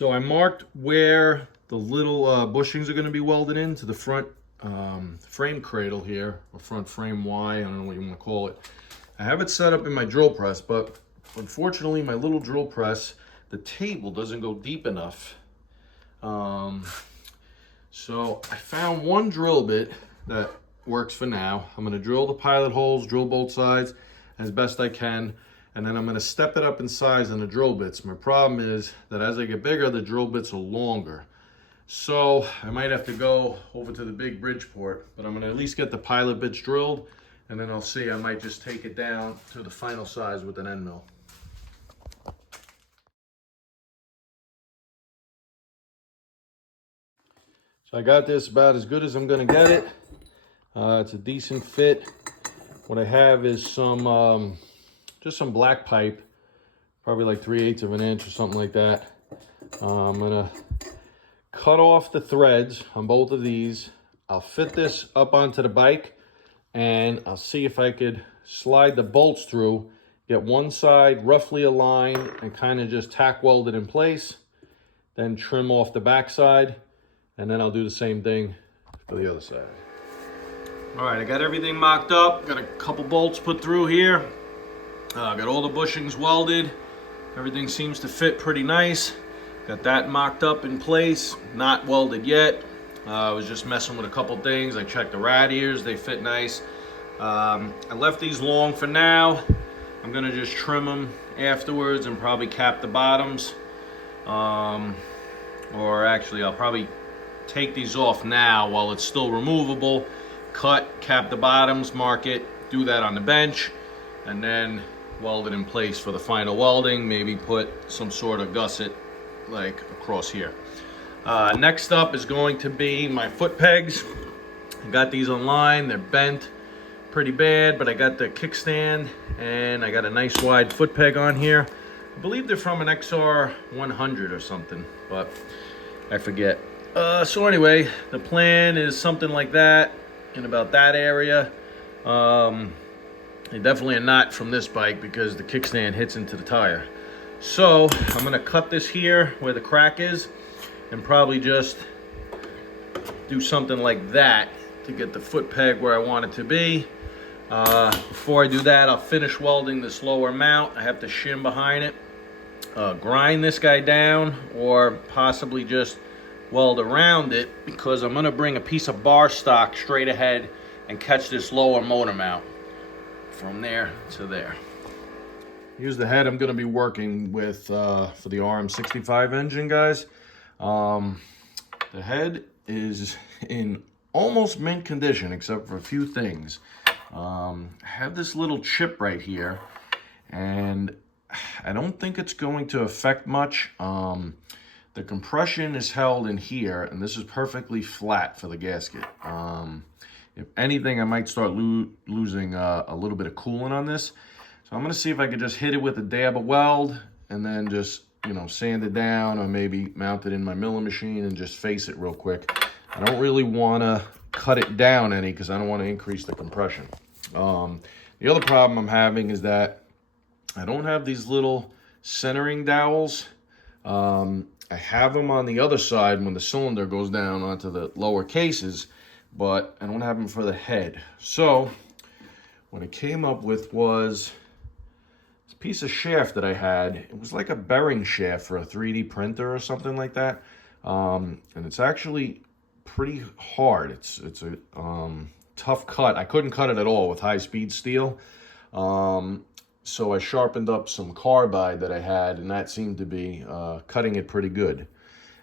So I marked where the little bushings are going to be welded into the front frame cradle here, or front frame Y, I don't know what you want to call it. I have it set up in my drill press, but unfortunately my little drill press, the table doesn't go deep enough. So I found one drill bit that works for now. I'm going to drill the pilot holes, drill both sides as best I can, and then I'm going to step it up in size on the drill bits. My problem is that as I get bigger, the drill bits are longer. So I might have to go over to the big Bridgeport, but I'm going to at least get the pilot bits drilled, and then I'll see. I might just take it down to the final size with an end mill. So I got this about as good as I'm going to get it. It's a decent fit. What I have is some just some black pipe, probably like 3/8 of an inch or something like that. I'm going to cut off the threads on both of these. I'll fit this up onto the bike, and I'll see if I could slide the bolts through, get one side roughly aligned, and kind of just tack weld it in place, then trim off the back side, and then I'll do the same thing for the other side. All right, I got everything mocked up, got a couple bolts put through here. Got all the bushings welded. Everything seems to fit pretty nice. Got that mocked up in place, not welded yet. I was just messing with a couple things. I checked the rat ears, they fit nice. I left these long for now. I'm gonna just trim them afterwards and probably cap the bottoms. Or actually, I'll probably take these off now while it's still removable. Cut, cap the bottoms, mark it, do that on the bench, and then weld it in place for the final welding. Maybe put some sort of gusset like across here. Next up is going to be my foot pegs. I got these online. They're bent pretty bad, but I got the kickstand and I got a nice wide foot peg on here. I believe they're from an Xr80 or something, but I forget. So anyway, the plan is something like that in about that area. They definitely are not from this bike because the kickstand hits into the tire. So I'm gonna cut this here where the crack is and probably just do something like that to get the foot peg where I want it to be. Before I do that, I'll finish welding this lower mount. I have to shim behind it, grind this guy down, or possibly just weld around it, because I'm gonna bring a piece of bar stock straight ahead and catch this lower motor mount from there to there. Here's the head I'm going to be working with for the rm65 engine, guys. The head is in almost mint condition except for a few things. I have this little chip right here, and I don't think it's going to affect much. The compression is held in here, and this is perfectly flat for the gasket. If anything, I might start losing a little bit of coolant on this. So I'm going to see if I could just hit it with a dab of weld and then just, you know, sand it down, or maybe mount it in my milling machine and just face it real quick. I don't really want to cut it down any because I don't want to increase the compression. The other problem I'm having is that I don't have these little centering dowels. I have them on the other side when the cylinder goes down onto the lower cases, but I don't have them for the head. So what I came up with was this piece of shaft that I had. It was like a bearing shaft for a 3D printer or something like that. And it's actually pretty hard. It's a tough cut. I couldn't cut it at all with high-speed steel. So I sharpened up some carbide that I had, and that seemed to be cutting it pretty good.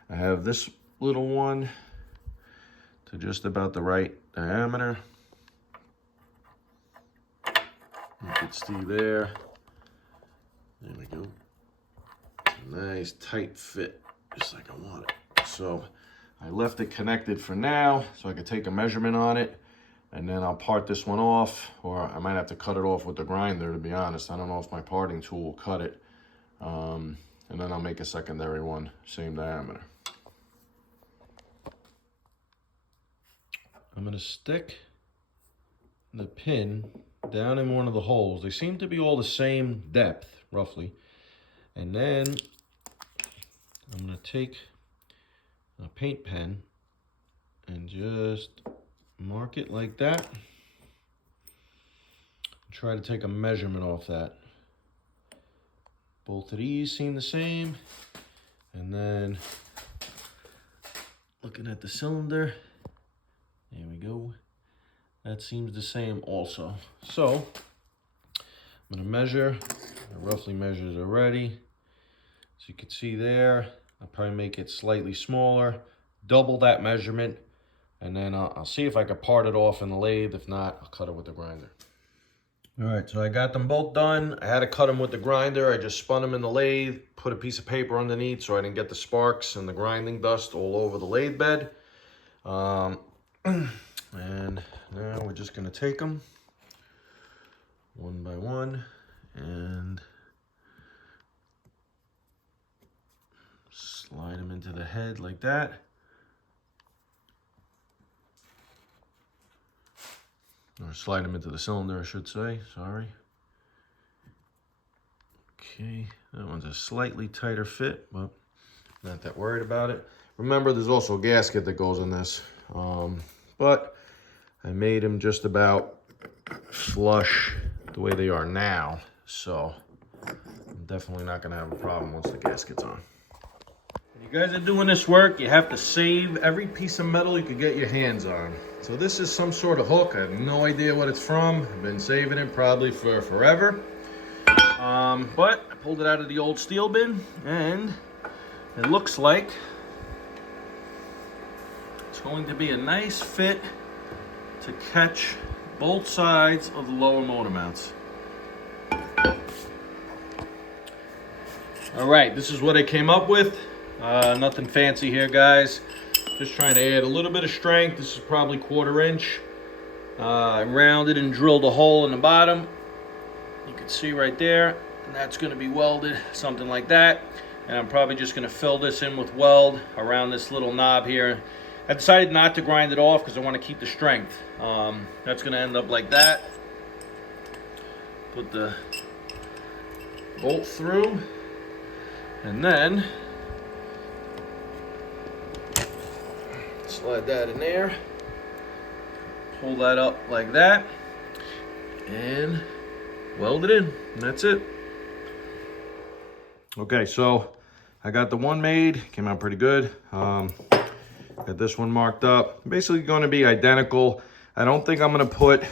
I have this little one to just about the right diameter. You can see there. There we go. Nice tight fit, just like I want it. So I left it connected for now so I could take a measurement on it, and then I'll part this one off, or I might have to cut it off with the grinder, to be honest. I don't know if my parting tool will cut it. And then I'll make a secondary one, same diameter. I'm gonna stick the pin down in one of the holes. They seem to be all the same depth, roughly. And then I'm gonna take a paint pen and just mark it like that. Try to take a measurement off that. Both of these seem the same. And then looking at the cylinder, there we go. That seems the same also. So I'm gonna measure. I roughly measured it already. So you can see there, I'll probably make it slightly smaller, double that measurement, and then I'll see if I can part it off in the lathe. If not, I'll cut it with the grinder. All right, so I got them both done. I had to cut them with the grinder. I just spun them in the lathe, put a piece of paper underneath so I didn't get the sparks and the grinding dust all over the lathe bed. And now we're just gonna take them one by one and slide them into the head like that. Or slide them into the cylinder, I should say, sorry. Okay, that one's a slightly tighter fit, but not that worried about it. Remember, there's also a gasket that goes in this, but I made them just about flush the way they are now, so I'm definitely not gonna have a problem once the gasket's on. When you guys are doing this work, you have to save every piece of metal you can get your hands on. So this is some sort of hook. I have no idea what it's from. I've been saving it probably for forever. But I pulled it out of the old steel bin, and it looks like it's going to be a nice fit to catch both sides of the lower motor mounts. All right, this is what I came up with. Nothing fancy here, guys. Just trying to add a little bit of strength. This is probably 1/4 inch. I rounded and drilled a hole in the bottom. You can see right there, and that's going to be welded, something like that. And I'm probably just going to fill this in with weld around this little knob here. I decided not to grind it off because I want to keep the strength. That's going to end up like that. Put the bolt through, and then slide that in there, pull that up like that, and weld it in, and that's it. Okay, so I got the one made, came out pretty good. Got this one marked up. Basically going to be identical. I don't think I'm going to put,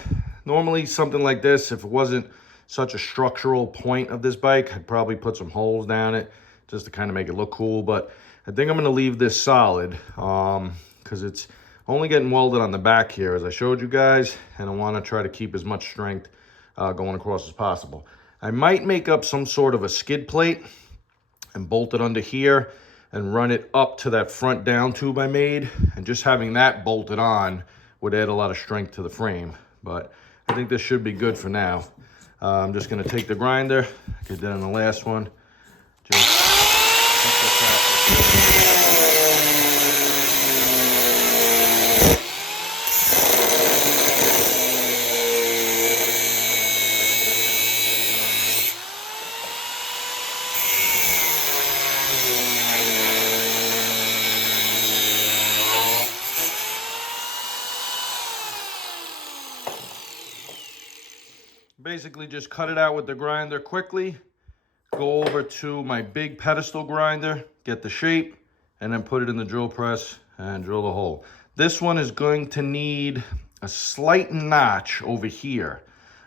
normally something like this, if it wasn't such a structural point of this bike, I'd probably put some holes down it just to kind of make it look cool, but I think I'm going to leave this solid. Because it's only getting welded on the back here, as I showed you guys, and I want to try to keep as much strength going across as possible. I might make up some sort of a skid plate and bolt it under here and run it up to that front down tube I made, and just having that bolted on would add a lot of strength to the frame. But I think this should be good for now. I'm just going to take the grinder, like I did on the last one, just cut this out. Basically just cut it out with the grinder quickly, go over to my big pedestal grinder, get the shape, and then put it in the drill press and drill the hole. This one is going to need a slight notch over here.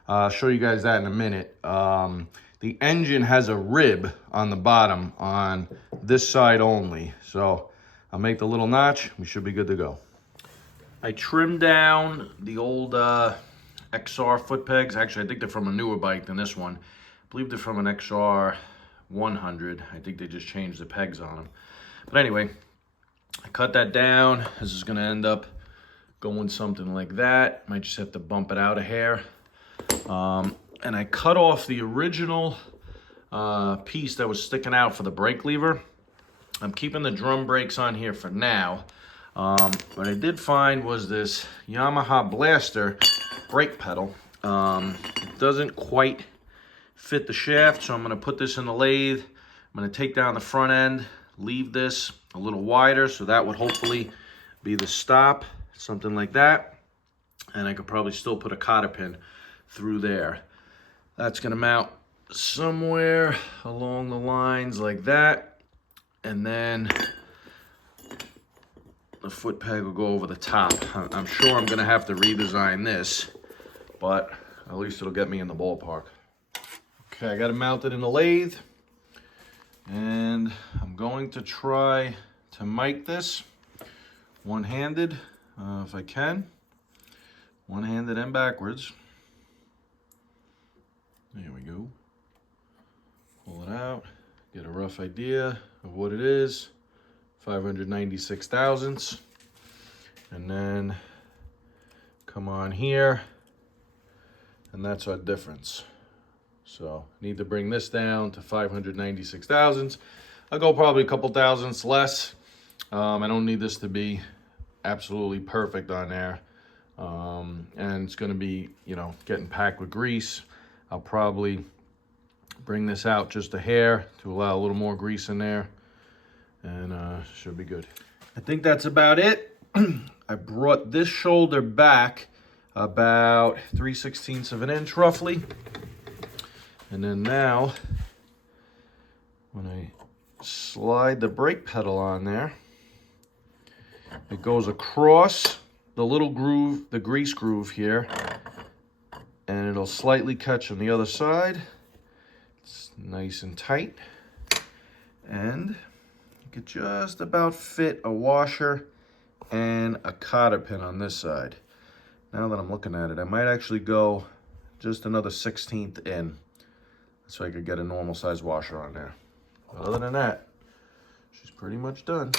I'll show you guys that in a minute. The engine has a rib on the bottom on this side only. So I'll make the little notch, we should be good to go. I trimmed down the old Xr foot pegs. Actually, I think they're from a newer bike than this one. I believe they're from an Xr100. I think they just changed the pegs on them. But anyway, I cut that down. This is going to end up going something like that. Might just have to bump it out a hair. And I cut off the original piece that was sticking out for the brake lever. I'm keeping the drum brakes on here for now. What I did find was this Yamaha Blaster brake pedal. It doesn't quite fit the shaft, so I'm going to put this in the lathe. I'm going to take down the front end, leave this a little wider, so that would hopefully be the stop, something like that. And I could probably still put a cotter pin through there. That's gonna mount somewhere along the lines like that. And then the foot peg will go over the top. I'm sure I'm gonna have to redesign this, but at least it'll get me in the ballpark. Okay, I got it mounted in the lathe, and I'm going to try to mic this one-handed, if I can. One-handed and backwards. There we go. Pull it out, get a rough idea of what it is. 596 thousandths. And then come on here, and that's our difference. So need to bring this down to 596 thousandths. I'll go probably a couple thousandths less. I don't need this to be absolutely perfect on there. And it's going to be, you know, getting packed with grease. I'll probably bring this out just a hair to allow a little more grease in there, and should be good. I think that's about it. I brought this shoulder back about 3/16 of an inch roughly. And then now, when I slide the brake pedal on there, it goes across the little groove, the grease groove here, and it'll slightly catch on the other side. It's nice and tight, and you could just about fit a washer and a cotter pin on this side. Now that I'm looking at it, I might actually go just another 1/16 in, so I could get a normal size washer on there. But other than that, she's pretty much done.